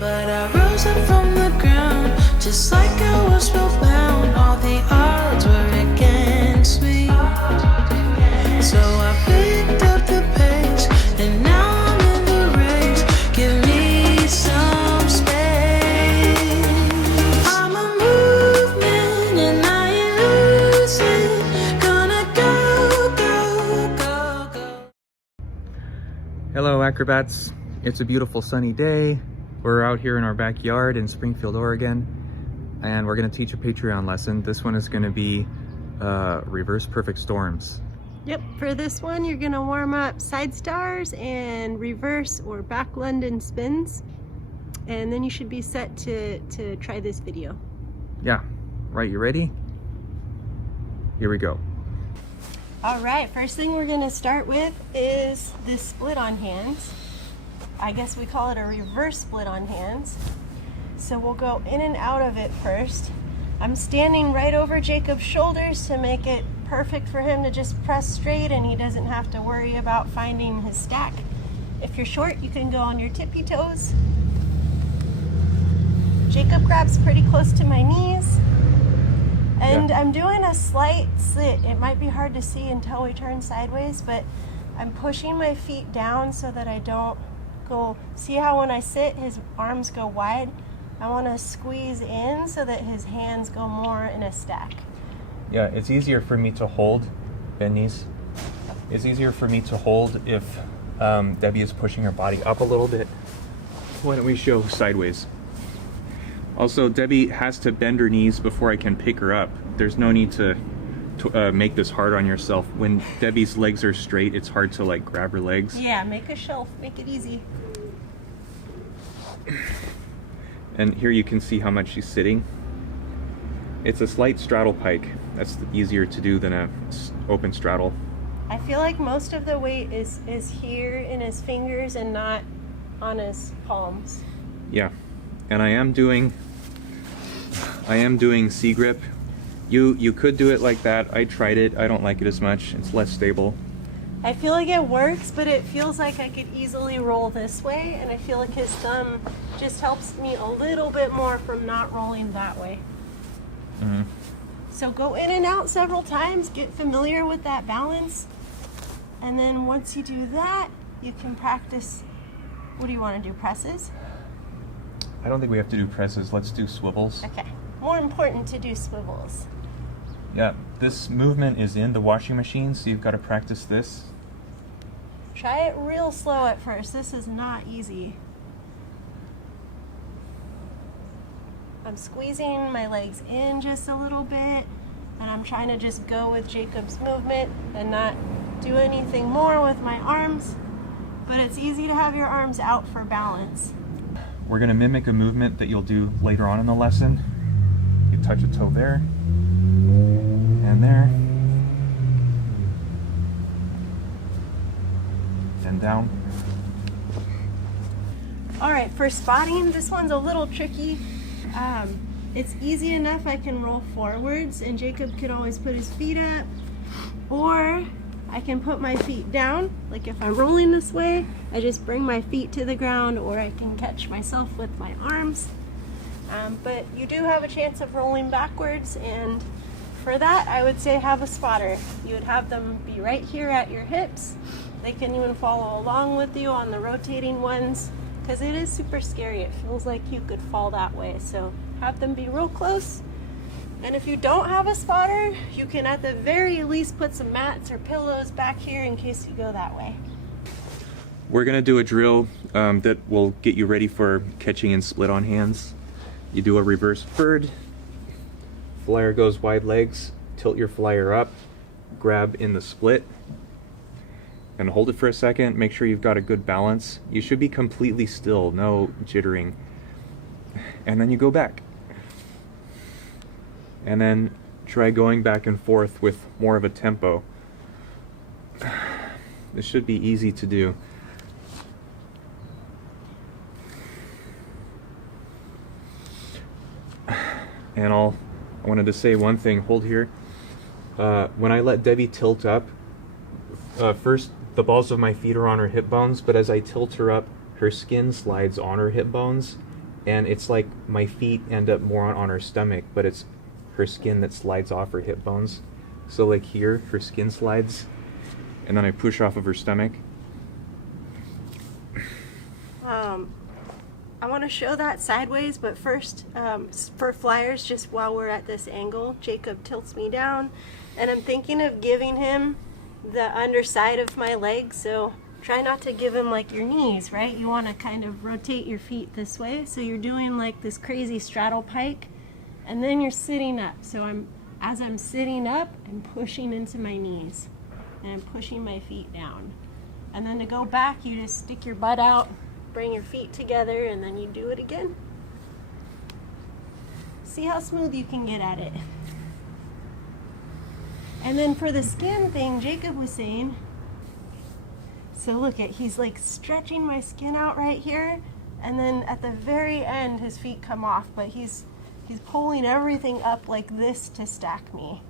But I rose up from the ground, just like I was spellbound. All the odds were against me. So I picked up the pace, and now I'm in the race. Give me some space. I'm a movement, and I ain't losing. Gonna go, go, go, go. Hello acrobats, it's a beautiful sunny day. We're out here in our backyard in Springfield, Oregon, and we're going to teach a Patreon lesson. This one is going to be reverse perfect storms. Yep, for this one you're going to warm up side stars and reverse or back London spins, and then you should be set to try this video. Yeah, right, you ready? Here we go. Alright, first thing we're going to start with is this split on hands. I guess we call it a reverse split on hands. So we'll go in and out of it first. I'm standing right over Jacob's shoulders to make it perfect for him to just press straight, and he doesn't have to worry about finding his stack. If you're short, you can go on your tippy toes. Jacob grabs pretty close to my knees. And Yeah. I'm doing a slight sit. It might be hard to see until we turn sideways, but I'm pushing my feet down so that I don't go, see how when I sit, his arms go wide? I want to squeeze in so that his hands go more in a stack. Yeah, it's easier for me to hold, bend knees. It's easier for me to hold if Debbie is pushing her body up a little bit. Why don't we show sideways? Also, Debbie has to bend her knees before I can pick her up. There's no need to make this hard on yourself. When Debbie's legs are straight, it's hard to like grab her legs. Yeah, make a shelf, make it easy. And here you can see how much she's sitting. It's a slight straddle pike. That's easier to do than a open straddle. I feel like most of the weight is here in his fingers and not on his palms. Yeah, and I am doing C grip. You could do it like that. I tried it. I don't like it as much. It's less stable. I feel like it works, but it feels like I could easily roll this way, and I feel like his thumb just helps me a little bit more from not rolling that way. Mm-hmm. So go in and out several times, get familiar with that balance, and then once you do that, you can practice. What do you want to do, presses? I don't think we have to do presses. Let's do swivels. Okay, more important to do swivels. Yeah, this movement is in the washing machine, so you've got to practice this. Try it real slow at first. This is not easy. I'm squeezing my legs in just a little bit, and I'm trying to just go with Jacob's movement and not do anything more with my arms, but it's easy to have your arms out for balance. We're going to mimic a movement that you'll do later on in the lesson. You touch a toe there, and there, and down. All right, for spotting, this one's a little tricky. It's easy enough I can roll forwards, and Jacob could always put his feet up, or I can put my feet down. Like if I'm rolling this way, I just bring my feet to the ground, or I can catch myself with my arms. But you do have a chance of rolling backwards, and for that, I would say have a spotter. You would have them be right here at your hips. They can even follow along with you on the rotating ones, because it is super scary. It feels like you could fall that way. So have them be real close. And if you don't have a spotter, you can at the very least put some mats or pillows back here in case you go that way. We're going to do a drill that will get you ready for catching and split on hands. You do a reverse bird. Flyer goes wide legs. Tilt your flyer up. Grab in the split. And hold it for a second. Make sure you've got a good balance. You should be completely still, no jittering. And then you go back. And then try going back and forth with more of a tempo. This should be easy to do. And I wanted to say one thing, hold here. When I let Debbie tilt up, first the balls of my feet are on her hip bones, but as I tilt her up, her skin slides on her hip bones, And it's like my feet end up more on her stomach, but it's her skin that slides off her hip bones. So like here, her skin slides, and then I push off of her stomach. I want to show that sideways, but first, for flyers, just while we're at this angle, Jacob tilts me down, and I'm thinking of giving him the underside of my legs, so try not to give him like your knees, right? You want to kind of rotate your feet this way, so you're doing like this crazy straddle pike, and then you're sitting up. So as I'm sitting up, I'm pushing into my knees, and I'm pushing my feet down. And then to go back, you just stick your butt out, bring your feet together, and then you do it again. See how smooth you can get at it. And then for the skin thing, Jacob was saying, so look at, he's like stretching my skin out right here, and then at the very end his feet come off, but he's pulling everything up like this to stack me.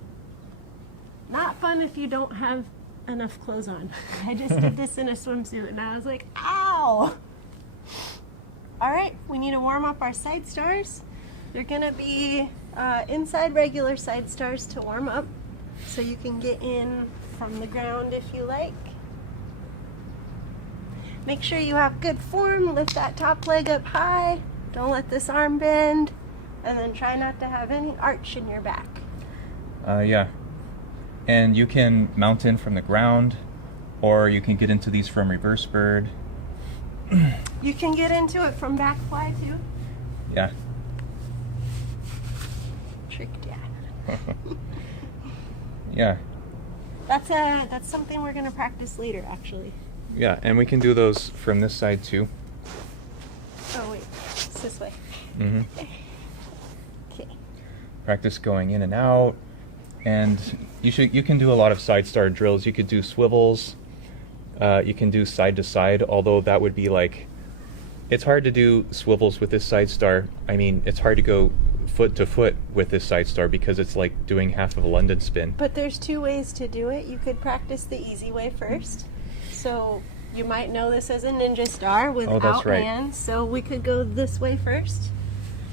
Not fun if you don't have enough clothes on. I just did this in a swimsuit and I was like, ow! All right, we need to warm up our side stars. They're gonna be inside regular side stars to warm up, so you can get in from the ground if you like. Make sure you have good form, lift that top leg up high, don't let this arm bend, and then try not to have any arch in your back. Yeah. And you can mount in from the ground, or you can get into these from reverse bird. You can get into it from back fly too. Yeah. Tricked ya. Yeah. That's something we're gonna practice later, actually. Yeah, and we can do those from this side too. Oh wait, it's this way. Mm-hmm. Okay. Practice going in and out, and you can do a lot of side star drills. You could do swivels. You can do side to side, although that would be like, it's hard to do swivels with this side star. I mean, it's hard to go foot to foot with this side star because it's like doing half of a London spin. But there's two ways to do it. You could practice the easy way first. So you might know this as a ninja star without that's right. hands. So we could go this way first.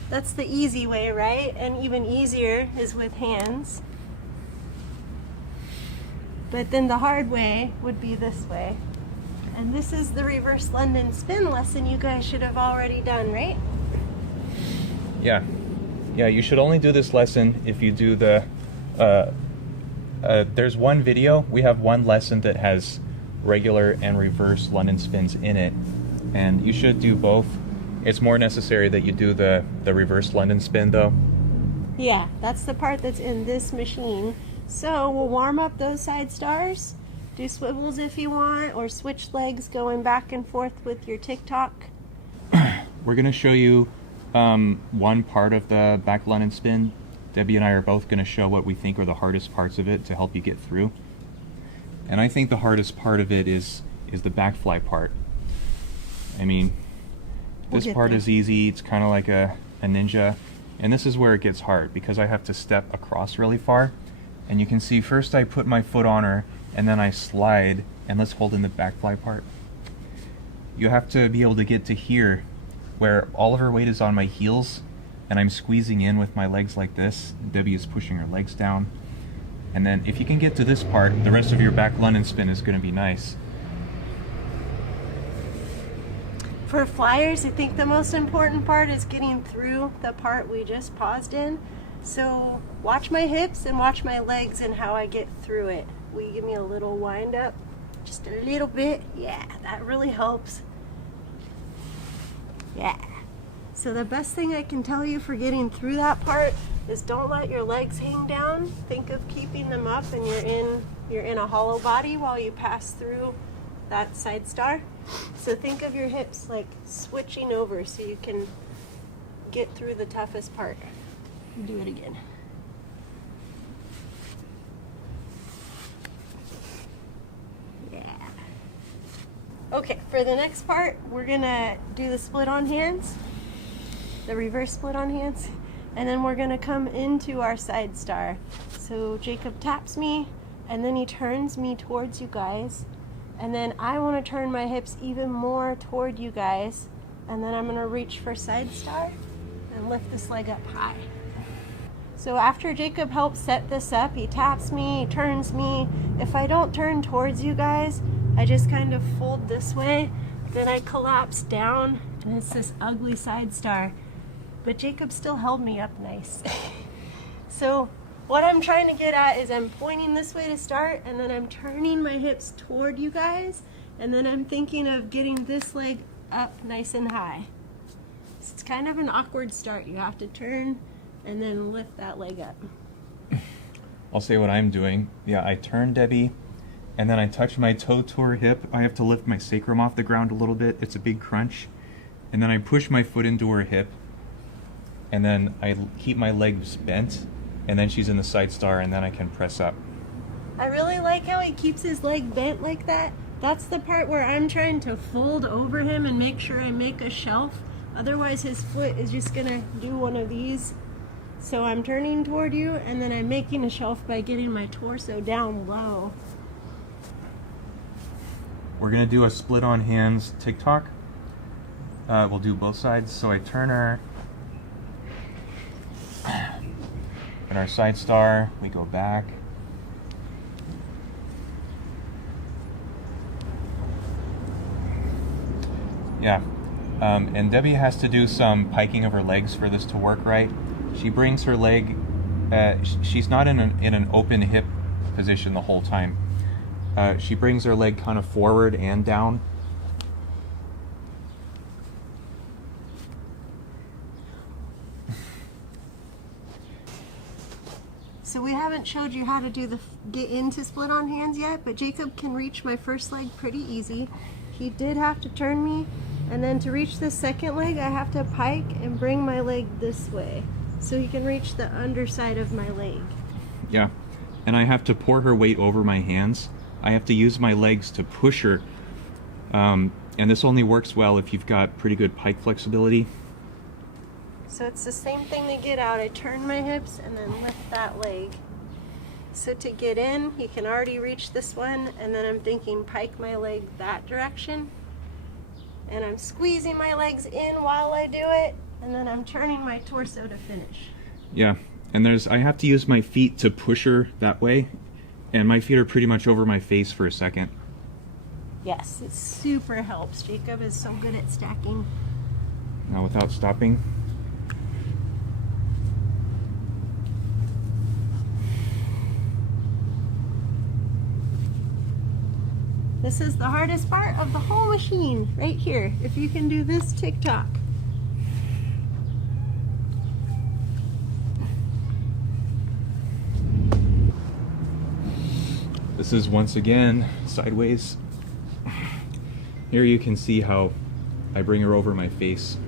That's the easy way, right? And even easier is with hands. But then the hard way would be this way. And this is the reverse London spin lesson you guys should have already done, right? Yeah. Yeah, you should only do this lesson if you do the, there's one video, we have one lesson that has regular and reverse London spins in it, and you should do both. It's more necessary that you do the reverse London spin though. Yeah, that's the part that's in this machine. So we'll warm up those side stars, do swivels if you want, or switch legs going back and forth with your TikTok. We're going to show you one part of the back London spin. Debbie and I are both going to show what we think are the hardest parts of it to help you get through. And I think the hardest part of it is the back fly part. I mean, this part is easy. It's kind of like a ninja. And this is where it gets hard because I have to step across really far. And you can see first I put my foot on her and then I slide, and let's hold in the back fly part. You have to be able to get to here where all of her weight is on my heels and I'm squeezing in with my legs like this. Debbie is pushing her legs down. And then if you can get to this part, the rest of your back London spin is going to be nice. For flyers, I think the most important part is getting through the part we just paused in. So watch my hips and watch my legs and how I get through it. Will you give me a little wind up? Just a little bit. Yeah, that really helps. Yeah. So the best thing I can tell you for getting through that part is don't let your legs hang down. Think of keeping them up, and you're in a hollow body while you pass through that side star. So think of your hips like switching over so you can get through the toughest part. Do it again. Yeah. Okay, for the next part, we're gonna do the split on hands, the reverse split on hands, and then we're gonna come into our side star. So Jacob taps me, and then he turns me towards you guys, and then I wanna turn my hips even more toward you guys, and then I'm gonna reach for side star and lift this leg up high. So after Jacob helps set this up, he taps me, he turns me. If I don't turn towards you guys, I just kind of fold this way, then I collapse down, and it's this ugly side star. But Jacob still held me up nice. So what I'm trying to get at is I'm pointing this way to start, and then I'm turning my hips toward you guys, and then I'm thinking of getting this leg up nice and high. It's kind of an awkward start. You have to turn and then lift that leg up. I'll say what I'm doing. Yeah, I turn Debbie, and then I touch my toe to her hip. I have to lift my sacrum off the ground a little bit. It's a big crunch. And then I push my foot into her hip, and then I keep my legs bent, and then she's in the side star, and then I can press up. I really like how he keeps his leg bent like that. That's the part where I'm trying to fold over him and make sure I make a shelf. Otherwise his foot is just gonna do one of these. So I'm turning toward you, and then I'm making a shelf by getting my torso down low. We're gonna do a split on hands TikTok. We'll do both sides. So I turn her, and our side star, we go back. Yeah, and Debbie has to do some piking of her legs for this to work right. She brings her leg, she's not in an open hip position the whole time. She brings her leg kind of forward and down. So we haven't showed you how to do the get into split on hands yet, but Jacob can reach my first leg pretty easy. He did have to turn me, and then to reach the second leg, I have to pike and bring my leg this way, so he can reach the underside of my leg. Yeah, and I have to pour her weight over my hands. I have to use my legs to push her, and this only works well if you've got pretty good pike flexibility. So it's the same thing to get out. I turn my hips and then lift that leg. So to get in, he can already reach this one, and then I'm thinking pike my leg that direction. And I'm squeezing my legs in while I do it, and then I'm turning my torso to finish. Yeah, and I have to use my feet to push her that way, and my feet are pretty much over my face for a second. Yes, it super helps. Jacob is so good at stacking. Now without stopping. This is the hardest part of the whole machine, right here. If you can do this TikTok. This is once again sideways. Here you can see how I bring her over my face.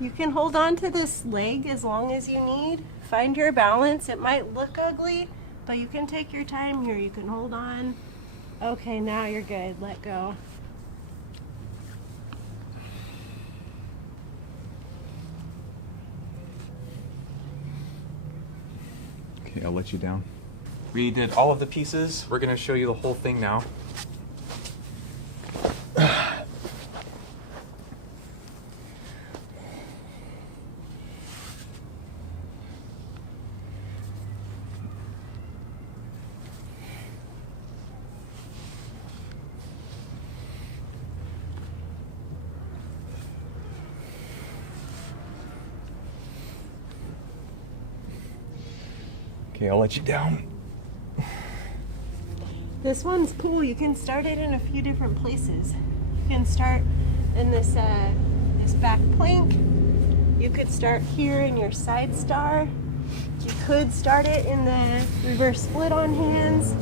You can hold on to this leg as long as you need. Find your balance. It might look ugly, but you can take your time here. You can hold on. Okay, now you're good. Let go. Okay, I'll let you down. We did all of the pieces. We're gonna show you the whole thing now. Okay, I'll let you down. This one's cool. You can start it in a few different places. You can start in this back plank. You could start here in your side star. You could start it in the reverse split on hands.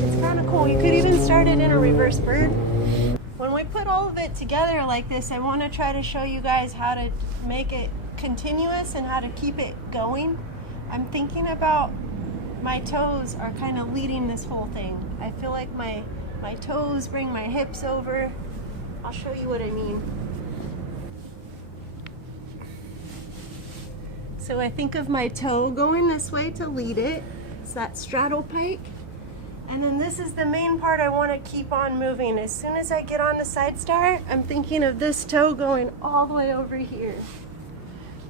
It's kind of cool. You could even start it in a reverse bird. When we put all of it together like this, I want to try to show you guys how to make it continuous and how to keep it going. I'm thinking about my toes are kind of leading this whole thing. I feel like my toes bring my hips over. I'll show you what I mean. So I think of my toe going this way to lead it. It's that straddle pike. And then this is the main part I want to keep on moving. As soon as I get on the side star, I'm thinking of this toe going all the way over here.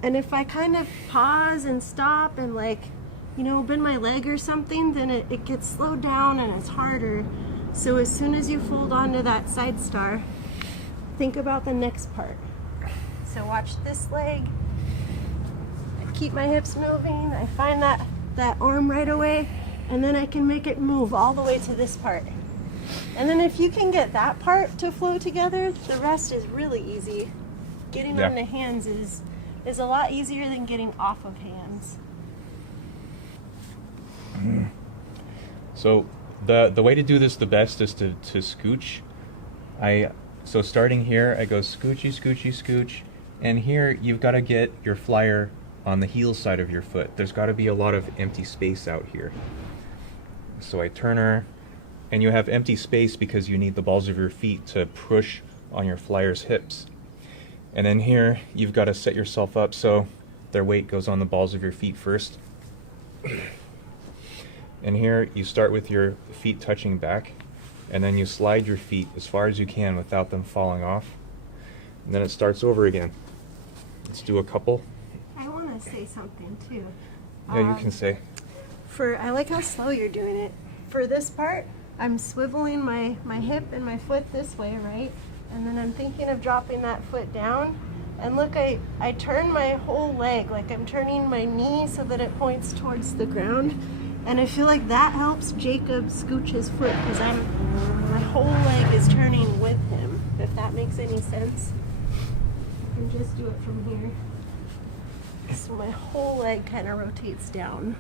And if I kind of pause and stop and like, you know, bend my leg or something, then it gets slowed down and it's harder. So as soon as you fold onto that side star, think about the next part. So watch this leg. I keep my hips moving. I find that arm right away, and then I can make it move all the way to this part. And then if you can get that part to flow together, the rest is really easy. Getting on the hands is a lot easier than getting off of hands. So the way to do this the best is to scooch. So starting here, I go scoochy, scoochy, scooch, and here you've got to get your flyer on the heel side of your foot. There's got to be a lot of empty space out here. So I turn her, and you have empty space because you need the balls of your feet to push on your flyer's hips. And then here, you've got to set yourself up so their weight goes on the balls of your feet first. And here, you start with your feet touching back, and then you slide your feet as far as you can without them falling off. And then it starts over again. Let's do a couple. I want to say something too. Yeah, you can say. I like how slow you're doing it. For this part, I'm swiveling my hip and my foot this way, right? And then I'm thinking of dropping that foot down. And look, I turn my whole leg, like I'm turning my knee so that it points towards the ground. And I feel like that helps Jacob scooch his foot because my whole leg is turning with him, if that makes any sense. I can just do it from here. So my whole leg kind of rotates down.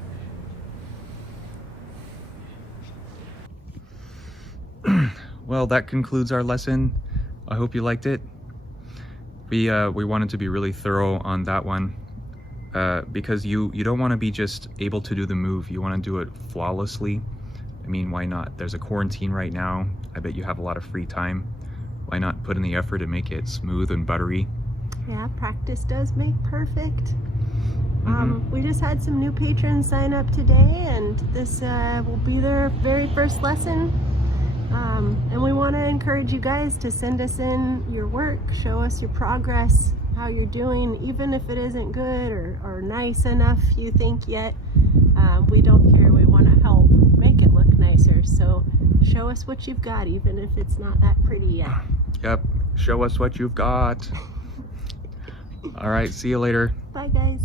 Well, that concludes our lesson. I hope you liked it. We wanted to be really thorough on that one because you don't want to be just able to do the move. You want to do it flawlessly. I mean, why not? There's a quarantine right now. I bet you have a lot of free time. Why not put in the effort and make it smooth and buttery? Yeah, practice does make perfect. We just had some new patrons sign up today, and this will be their very first lesson. And we want to encourage you guys to send us in your work, show us your progress, how you're doing, even if it isn't good or nice enough you think yet. We don't care. We want to help make it look nicer. So show us what you've got, even if it's not that pretty yet. Yep, show us what you've got. All right, see you later. Bye, guys.